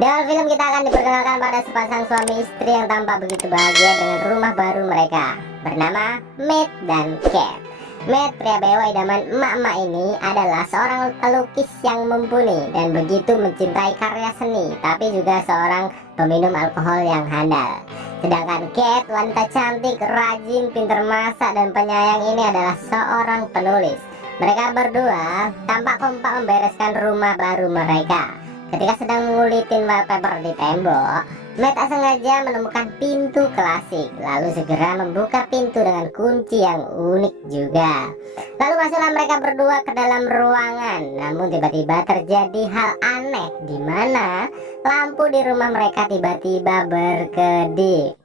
Di awal film kita akan diperkenalkan pada sepasang suami istri yang tampak begitu bahagia dengan rumah baru mereka bernama Matt dan Cat. Matt, pria bewok idaman emak-emak ini, adalah seorang pelukis yang mumpuni dan begitu mencintai karya seni, tapi juga seorang peminum alkohol yang handal. Sedangkan Cat, wanita cantik, rajin, pintar masak, dan penyayang ini adalah seorang penulis. Mereka berdua tampak kompak membereskan rumah baru mereka. Ketika sedang mengulitin wallpaper di tembok, Matt tak sengaja menemukan pintu klasik, lalu segera membuka pintu dengan kunci yang unik juga. Lalu masuklah mereka berdua ke dalam ruangan. Namun tiba-tiba terjadi hal aneh, di mana lampu di rumah mereka tiba-tiba berkedip.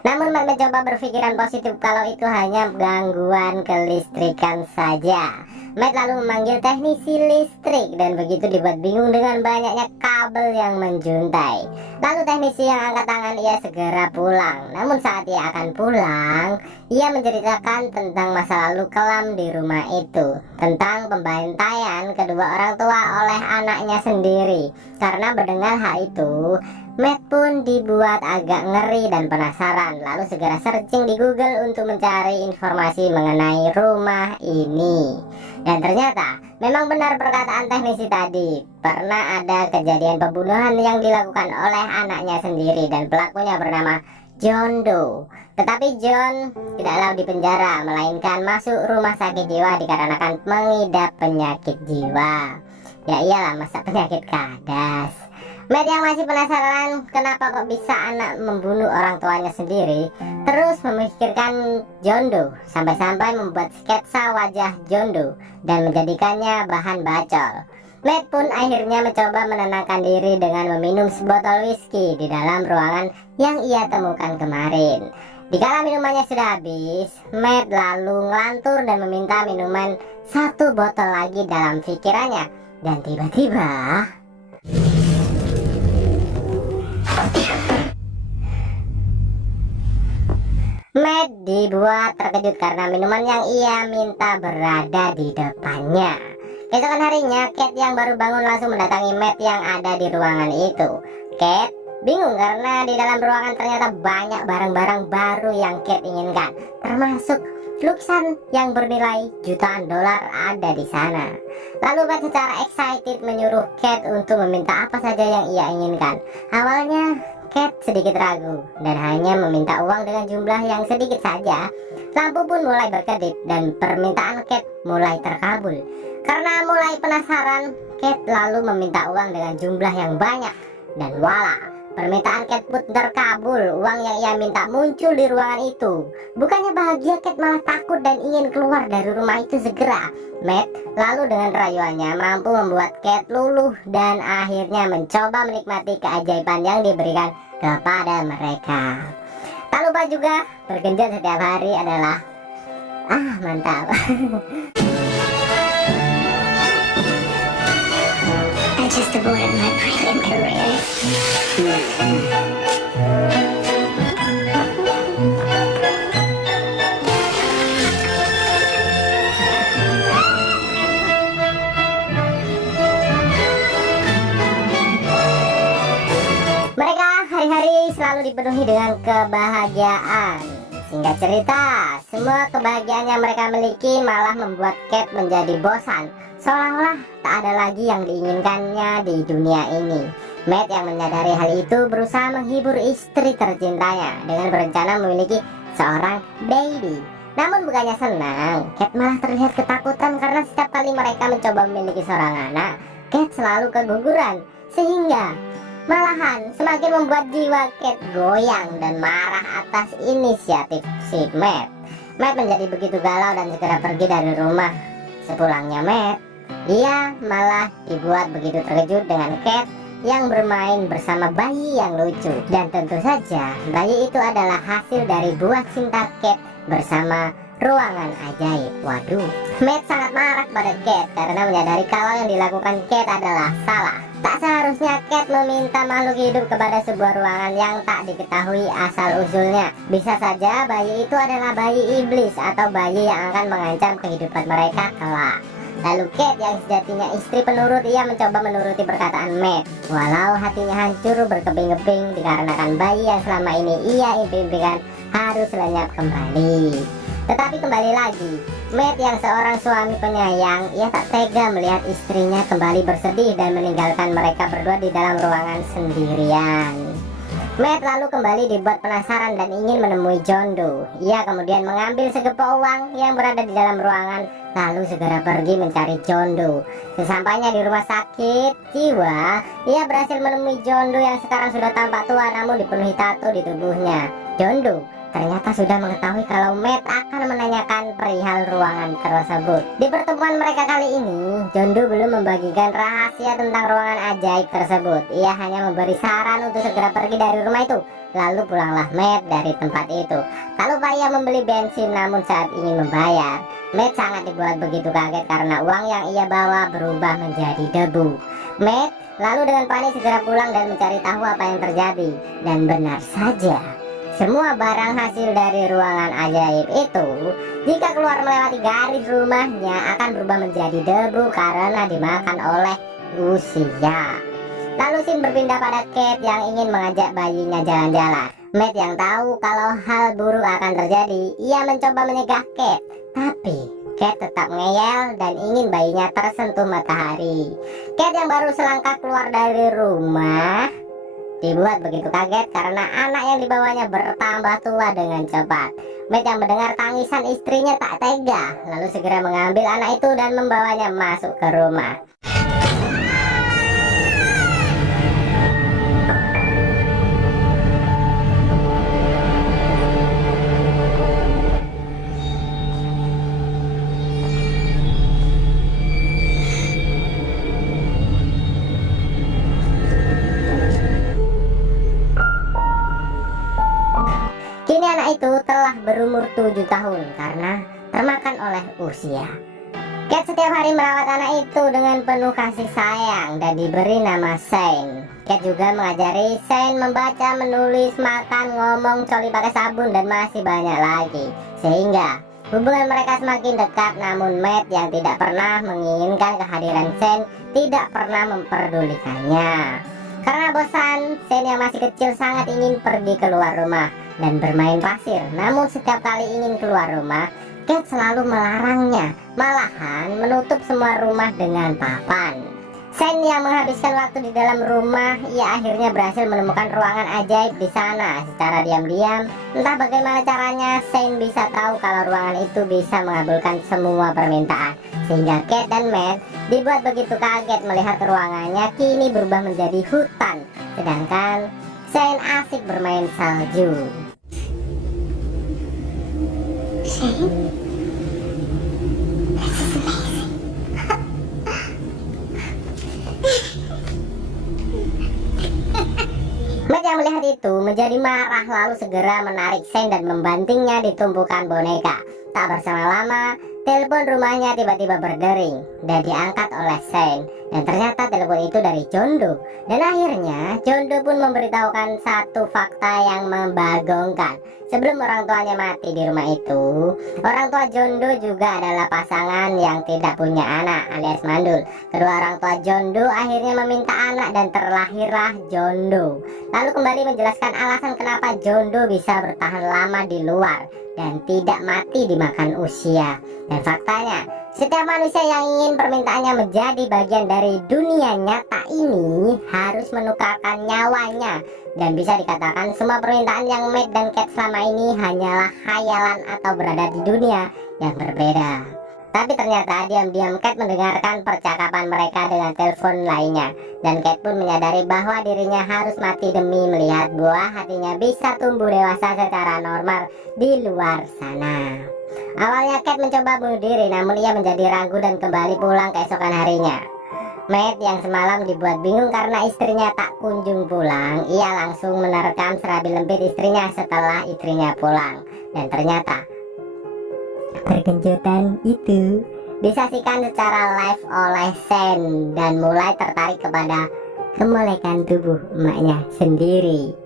Namun Matt mencoba berpikiran positif kalau itu hanya gangguan kelistrikan saja. Matt lalu memanggil teknisi listrik dan begitu dibuat bingung dengan banyaknya kabel yang menjuntai. Lalu teknisi yang angkat tangan ia segera pulang. Namun saat ia akan pulang, ia menceritakan tentang masa lalu kelam di rumah itu, tentang pembantaian kedua orang tua oleh anaknya sendiri. Karena mendengar hal itu, Matt pun dibuat agak ngeri dan penasaran, lalu segera searching di Google untuk mencari informasi mengenai rumah ini. Dan ternyata memang benar perkataan teknisi tadi, pernah ada kejadian pembunuhan yang dilakukan oleh anaknya sendiri dan pelakunya bernama John Doe. Tetapi John tidaklah dipenjara, melainkan masuk rumah sakit jiwa dikarenakan mengidap penyakit jiwa. Ya iyalah, masa penyakit kadas. Matt yang masih penasaran kenapa kok bisa anak membunuh orang tuanya sendiri, terus memikirkan John Doe sampai-sampai membuat sketsa wajah John Doe dan menjadikannya bahan bacol. Matt pun akhirnya mencoba menenangkan diri dengan meminum sebotol whisky di dalam ruangan yang ia temukan kemarin. Dikala minumannya sudah habis, Matt lalu ngelantur dan meminta minuman satu botol lagi dalam pikirannya. Dan tiba-tiba Matt dibuat terkejut karena minuman yang ia minta berada di depannya. Keesokan harinya, Cat yang baru bangun langsung mendatangi Matt yang ada di ruangan itu. Cat bingung karena di dalam ruangan ternyata banyak barang-barang baru yang Cat inginkan, termasuk lukisan yang bernilai jutaan dolar ada di sana. Lalu Matt secara excited menyuruh Cat untuk meminta apa saja yang ia inginkan. Awalnya Cat sedikit ragu dan hanya meminta uang dengan jumlah yang sedikit saja. Lampu pun mulai berkedip dan permintaan Cat mulai terkabul. Karena mulai penasaran, Cat lalu meminta uang dengan jumlah yang banyak. Dan voila, permintaan Cat pun terkabul. Uang yang ia minta muncul di ruangan itu. Bukannya bahagia, Cat malah takut dan ingin keluar dari rumah itu segera. Matt lalu dengan rayuannya mampu membuat Cat luluh dan akhirnya mencoba menikmati keajaiban yang diberikan kepada mereka. Tak lupa juga bergenjot setiap hari adalah mantap. I just aborted my brilliant career. Hari-hari selalu dipenuhi dengan kebahagiaan. Singkat cerita, semua kebahagiaan yang mereka miliki malah membuat Cat menjadi bosan. Seolah-olah tak ada lagi yang diinginkannya di dunia ini. Matt yang menyadari hal itu berusaha menghibur istri tercintanya dengan berencana memiliki seorang baby. Namun bukannya senang, Cat malah terlihat ketakutan karena setiap kali mereka mencoba memiliki seorang anak, Cat selalu keguguran. Sehingga malahan semakin membuat jiwa Cat goyang dan marah atas inisiatif si Matt. Matt menjadi begitu galau dan segera pergi dari rumah. Sepulangnya Matt, ia malah dibuat begitu terkejut dengan Cat yang bermain bersama bayi yang lucu. Dan tentu saja bayi itu adalah hasil dari buah cinta Cat bersama ruangan ajaib. Waduh, Matt sangat marah pada Cat karena menyadari kalau yang dilakukan Cat adalah salah. Tak seharusnya Cat meminta makhluk hidup kepada sebuah ruangan yang tak diketahui asal-usulnya. Bisa saja bayi itu adalah bayi iblis atau bayi yang akan mengancam kehidupan mereka kelak. Lalu Cat yang sejatinya istri penurut, ia mencoba menuruti perkataan Matt. Walau hatinya hancur berkeping-keping dikarenakan bayi yang selama ini ia impikan harus lenyap kembali. Tetapi kembali lagi, Matt yang seorang suami penyayang, ia tak tega melihat istrinya kembali bersedih dan meninggalkan mereka berdua di dalam ruangan sendirian. Matt lalu kembali dibuat penasaran dan ingin menemui John Doe. Ia kemudian mengambil segepok uang yang berada di dalam ruangan, lalu segera pergi mencari John Doe. Sesampainya di rumah sakit jiwa, ia berhasil menemui John Doe yang sekarang sudah tampak tua namun dipenuhi tato di tubuhnya. John Doe ternyata sudah mengetahui kalau Matt akan menanyakan perihal ruangan tersebut. Di pertemuan mereka kali ini, John Doe belum membagikan rahasia tentang ruangan ajaib tersebut. Ia hanya memberi saran untuk segera pergi dari rumah itu. Lalu pulanglah Matt dari tempat itu. Tak lupa ia membeli bensin, namun saat ingin membayar, Matt sangat dibuat begitu kaget karena uang yang ia bawa berubah menjadi debu. Matt lalu dengan panik segera pulang dan mencari tahu apa yang terjadi. Dan benar saja, semua barang hasil dari ruangan ajaib itu, jika keluar melewati garis rumahnya, akan berubah menjadi debu karena dimakan oleh usia. Lalu scene berpindah pada Cat yang ingin mengajak bayinya jalan-jalan. Matt yang tahu kalau hal buruk akan terjadi, ia mencoba menyegah Cat, tapi Cat tetap ngeyel dan ingin bayinya tersentuh matahari. Cat yang baru selangkah keluar dari rumah dibuat begitu kaget karena anak yang dibawanya bertambah tua dengan cepat. Matt yang mendengar tangisan istrinya tak tega, lalu segera mengambil anak itu dan membawanya masuk ke rumah. Kini anak itu telah berumur 7 tahun karena termakan oleh usia. Cat setiap hari merawat anak itu dengan penuh kasih sayang dan diberi nama Shane. Cat juga mengajari Shane membaca, menulis, makan, ngomong, coli pakai sabun dan masih banyak lagi. Sehingga hubungan mereka semakin dekat, namun Matt yang tidak pernah menginginkan kehadiran Shane tidak pernah memperdulikannya. Karena bosan, Shane yang masih kecil sangat ingin pergi keluar rumah dan bermain pasir. Namun setiap kali ingin keluar rumah, Cat selalu melarangnya, malahan menutup semua rumah dengan papan. Shane yang menghabiskan waktu di dalam rumah, ia akhirnya berhasil menemukan ruangan ajaib di sana secara diam-diam. Entah bagaimana caranya, Shane bisa tahu kalau ruangan itu bisa mengabulkan semua permintaan. Sehingga Cat dan Matt dibuat begitu kaget melihat ruangannya kini berubah menjadi hutan, sedangkan Shane asik bermain salju. Shane? Matt yang melihat itu menjadi marah lalu segera menarik Shane dan membantingnya di tumpukan boneka. Tak berselang lama, telepon rumahnya tiba-tiba berdering dan diangkat oleh Shane. Dan ternyata telepon itu dari John Doe. Dan akhirnya John Doe pun memberitahukan satu fakta yang membagongkan. Sebelum orang tuanya mati di rumah itu, orang tua John Doe juga adalah pasangan yang tidak punya anak alias mandul. Kedua orang tua John Doe akhirnya meminta anak dan terlahirlah John Doe. Lalu kembali menjelaskan alasan kenapa John Doe bisa bertahan lama di luar dan tidak mati dimakan usia. Dan faktanya, setiap manusia yang ingin permintaannya menjadi bagian dari dunia nyata ini harus menukarkan nyawanya. Dan bisa dikatakan semua permintaan yang Matt dan Cat selama ini hanyalah khayalan atau berada di dunia yang berbeda. Tapi ternyata diam-diam Cat mendengarkan percakapan mereka dengan telepon lainnya. Dan Cat pun menyadari bahwa dirinya harus mati demi melihat buah hatinya bisa tumbuh dewasa secara normal di luar sana. Awalnya Cat mencoba bunuh diri, namun ia menjadi ragu dan kembali pulang keesokan harinya. Matt yang semalam dibuat bingung karena istrinya tak kunjung pulang, ia langsung menerkam serabi lembit istrinya setelah istrinya pulang. Dan ternyata perkejutan itu disaksikan secara live oleh Shane dan mulai tertarik kepada kemolekan tubuh emaknya sendiri.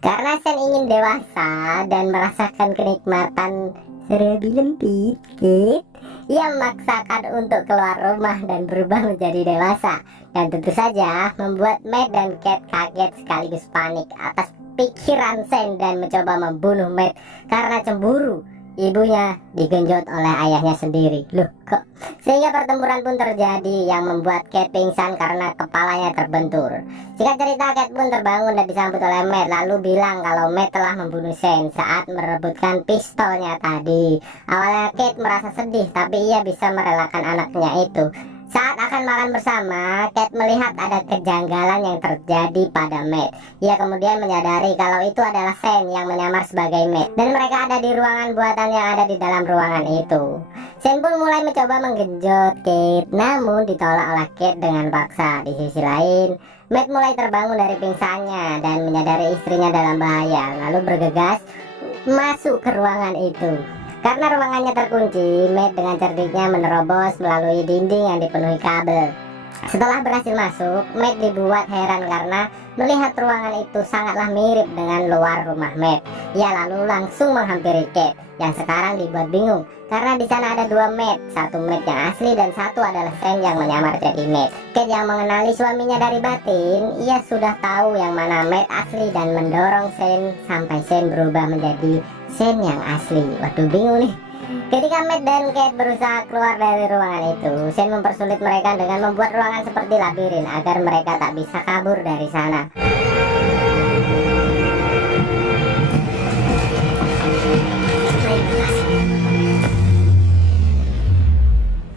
Karena Sen ingin dewasa dan merasakan kenikmatan serabi lempit, ia memaksakan untuk keluar rumah dan berubah menjadi dewasa. Dan tentu saja membuat Matt dan Kate kaget sekaligus panik atas pikiran Sen dan mencoba membunuh Matt karena cemburu ibunya digenjot oleh ayahnya sendiri. Loh kok? Sehingga pertempuran pun terjadi yang membuat Kate pingsan karena kepalanya terbentur. Singkat cerita, Kate pun terbangun dan disambut oleh Matt, lalu bilang kalau Matt telah membunuh Sen saat merebutkan pistolnya tadi. Awalnya Kate merasa sedih, tapi ia bisa merelakan anaknya itu. Saat akan makan bersama, Kate melihat ada kejanggalan yang terjadi pada Matt. Ia kemudian menyadari kalau itu adalah Sen yang menyamar sebagai Matt, dan mereka ada di ruangan buatan yang ada di dalam ruangan itu. Sen pun mulai mencoba menggenjot Kate, namun ditolak oleh Kate dengan paksa. Di sisi lain, Matt mulai terbangun dari pingsannya dan menyadari istrinya dalam bahaya, lalu bergegas masuk ke ruangan itu. Karena ruangannya terkunci, Matt dengan cerdiknya menerobos melalui dinding yang dipenuhi kabel. Setelah berhasil masuk, Matt dibuat heran karena melihat ruangan itu sangatlah mirip dengan luar rumah Matt. Ia lalu langsung menghampiri Kate yang sekarang dibuat bingung karena di sana ada dua Matt, satu Matt yang asli dan satu adalah Sen yang menyamar jadi Matt. Kate yang mengenali suaminya dari batin, ia sudah tahu yang mana Matt asli dan mendorong Sen sampai Sen berubah menjadi Sen yang asli. Waduh, bingung nih. Ketika Matt dan Kate berusaha keluar dari ruangan itu, Sen mempersulit mereka dengan membuat ruangan seperti labirin agar mereka tak bisa kabur dari sana.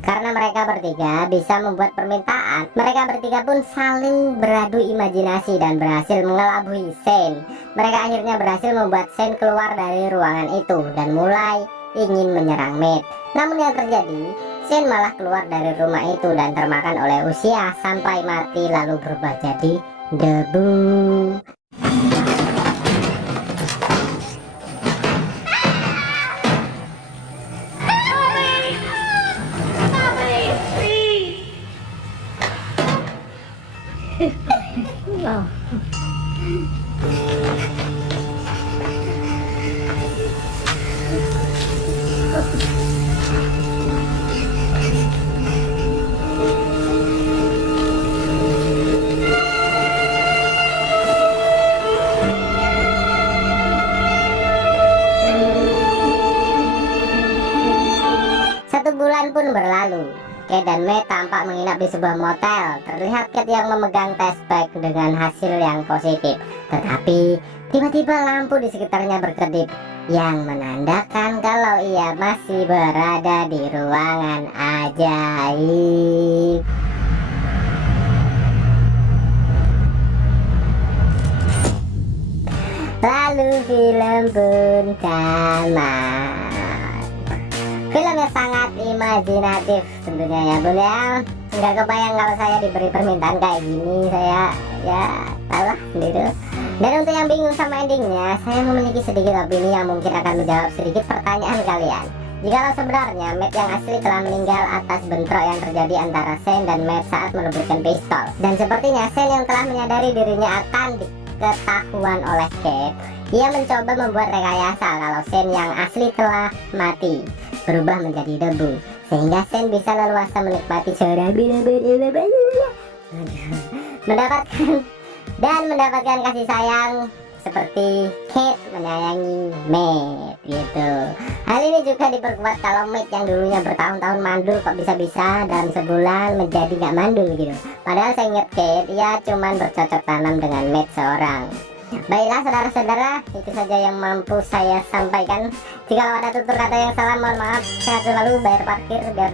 Karena mereka bertiga bisa membuat permintaan, mereka bertiga pun saling beradu imajinasi dan berhasil mengelabui Sen. Mereka akhirnya berhasil membuat Sen keluar dari ruangan itu dan mulai ingin menyerang Matt. Namun yang terjadi, Sen malah keluar dari rumah itu dan termakan oleh usia sampai mati lalu berubah jadi debu. Wow. Satu bulan pun berlalu. Kate dan Matt tampak menginap di sebuah motel. Terlihat Kate yang memegang tespek dengan hasil yang positif. Tetapi tiba-tiba lampu di sekitarnya berkedip yang menandakan kalau ia masih berada di ruangan ajaib. Lalu film pun tamat. Film yang sangat imajinatif tentunya ya bun ya. Nggak kebayang kalau saya diberi permintaan kayak gini. Saya ya tahulah sendiri. Dan untuk yang bingung sama endingnya, saya memiliki sedikit opini yang mungkin akan menjawab sedikit pertanyaan kalian. Jikalau sebenarnya Matt yang asli telah meninggal atas bentrok yang terjadi antara Sen dan Matt saat merebutkan pistol, dan sepertinya Sen yang telah menyadari dirinya akan diketahuan oleh Kate, ia mencoba membuat rekayasa kalau Sen yang asli telah mati, berubah menjadi debu, sehingga Sen bisa leluasa menikmati mendapatkan kasih sayang seperti Kate menyayangi Matt gitu. Hal ini juga diperkuat kalau Matt yang dulunya bertahun-tahun mandul kok bisa-bisa dalam sebulan menjadi nggak mandul gitu. Padahal saya ingat Kate, ia cuman bercocok tanam dengan Matt seorang. Baiklah saudara-saudara, itu saja yang mampu saya sampaikan. Jika ada tutur kata yang salah, mohon maaf. Sehat selalu, bayar parkir biar